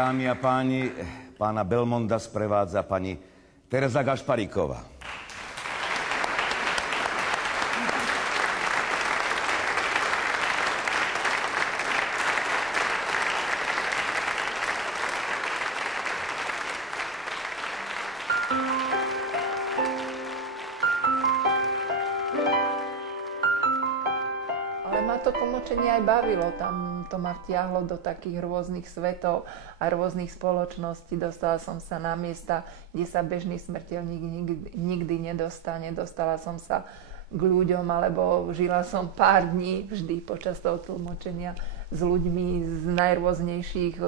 Dámy a páni, pána Belmonda sprevádza pani Tereza Gašparíková. To tlmočenie aj bavilo, tam to ma vtiahlo do takých rôznych svetov a rôznych spoločností. Dostala som sa na miesta, kde sa bežný smrteľník nikdy nedostane. Dostala som sa k ľuďom, alebo žila som pár dní vždy počas toho tlmočenia s ľuďmi z najrôznejších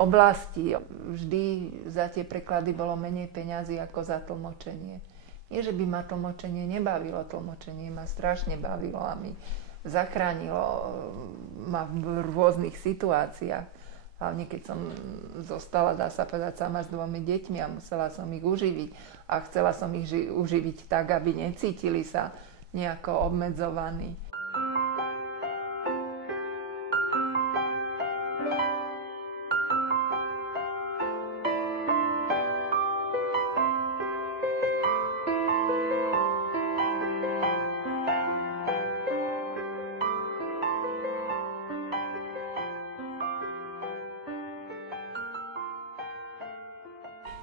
oblastí. Vždy za tie preklady bolo menej peňazí ako za tlmočenie. Nie, že by ma tlmočenie nebavilo, tlmočenie ma strašne bavilo a mi zachránilo ma v rôznych situáciách. Hlavne keď som zostala, dá sa povedať, sama s 2 deťmi a musela som ich uživiť. A chcela som ich uživiť tak, aby necítili sa nejako obmedzovaní.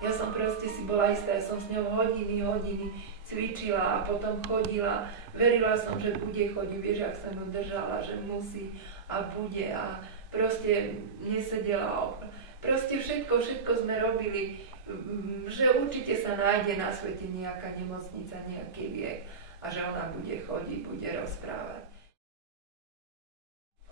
Ja som proste si bola istá, ja som s ňou hodiny cvičila a potom chodila. Verila som, že bude chodiť, vieš, ak som ju držala, že musí a bude a proste nesedela. Proste všetko sme robili, že určite sa nájde na svete nejaká nemocnica, nejaký liek a že ona bude chodiť, bude rozprávať.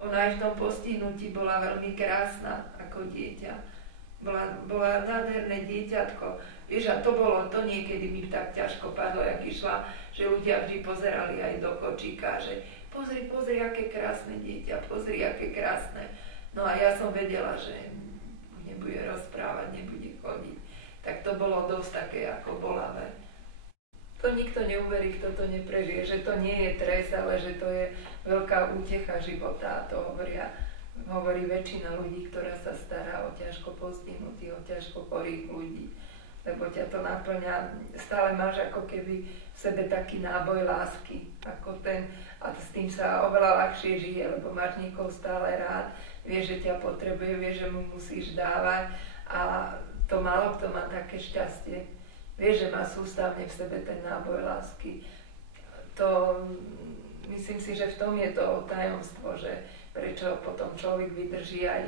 Ona aj v tom postihnutí bola veľmi krásna ako dieťa. Bola nádherné dieťatko. Vieš, a to bolo, to niekedy mi tak ťažko padlo, jak išla, že ľudia vždy pozerali aj do kočíka, že pozri, aké krásne dieťa, pozri, aké krásne. No a ja som vedela, že nebude rozprávať, nebude chodiť. Tak to bolo dosť také ako bolavé. To nikto neuverí, kto to neprežije, že to nie je trest, ale že to je veľká útecha života, a to hovorí väčšina ľudí, ktorá sa stará o ťažko postihnutých, o ťažko chorých ľudí. Lebo ťa to naplňa, stále máš ako keby v sebe taký náboj lásky, ako ten, a s tým sa oveľa ľahšie žije, lebo máš niekoho stále rád, vieš, že ťa potrebuje, vieš, že mu musíš dávať a to málo kto má také šťastie. Vieš, že má sústavne v sebe ten náboj lásky. To, myslím si, že v tom je to tajomstvo, že prečo potom človek vydrží aj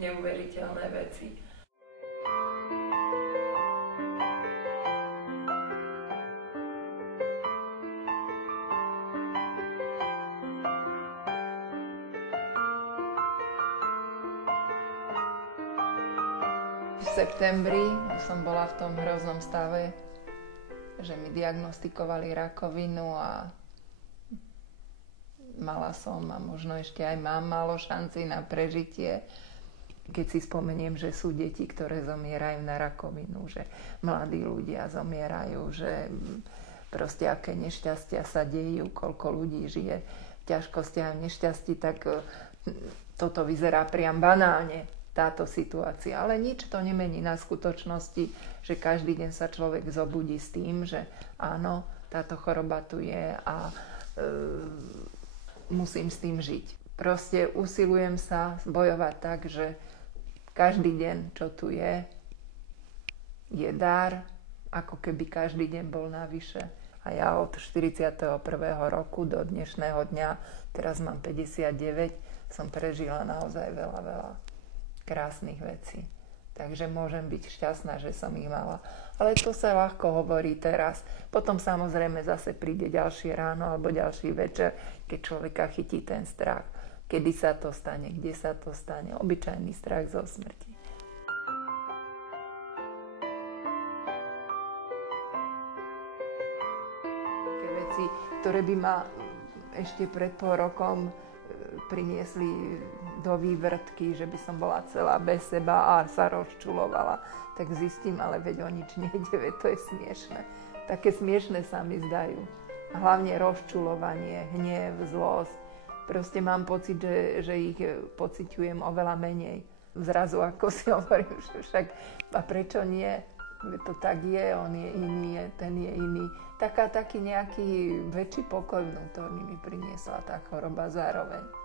neuveriteľné veci. V septembri som bola v tom hroznom stave, že mi diagnostikovali rakovinu a mala som a možno ešte aj mám málo šanci na prežitie. Keď si spomeniem, že sú deti, ktoré zomierajú na rakovinu, že mladí ľudia zomierajú, že proste aké nešťastia sa dejú, koľko ľudí žije v ťažkostiach a nešťastí, tak toto vyzerá priam banálne, táto situácia. Ale nič to nemení na skutočnosti, že každý deň sa človek zobudí s tým, že áno, táto choroba tu je a musím s tým žiť. Proste usilujem sa bojovať tak, že každý deň, čo tu je dar, ako keby každý deň bol navyše. A ja od 41. roku do dnešného dňa, teraz mám 59, som prežila naozaj veľa krásnych vecí. Takže môžem byť šťastná, že som ich mala. Ale to sa ľahko hovorí teraz. Potom samozrejme zase príde ďalšie ráno alebo ďalší večer, keď človeka chytí ten strach. Kedy sa to stane, kde sa to stane. Obyčajný strach zo smrti. Také veci, ktoré by ma ešte pred pol rokom priniesli do vývrtky, že by som bola celá bez seba a sa rozčulovala, tak zistím, ale veď o nič nejde, veď to je smiešné. Také smiešné sa mi zdajú. Hlavne rozčulovanie, hnev, zlosť. Proste mám pocit, že ich pociťujem oveľa menej Zrazu ako si hovorím, že však a prečo nie? To tak je, on je iný, ten je iný. Taký nejaký väčší pokoj vnútorný mi priniesla tá choroba zároveň.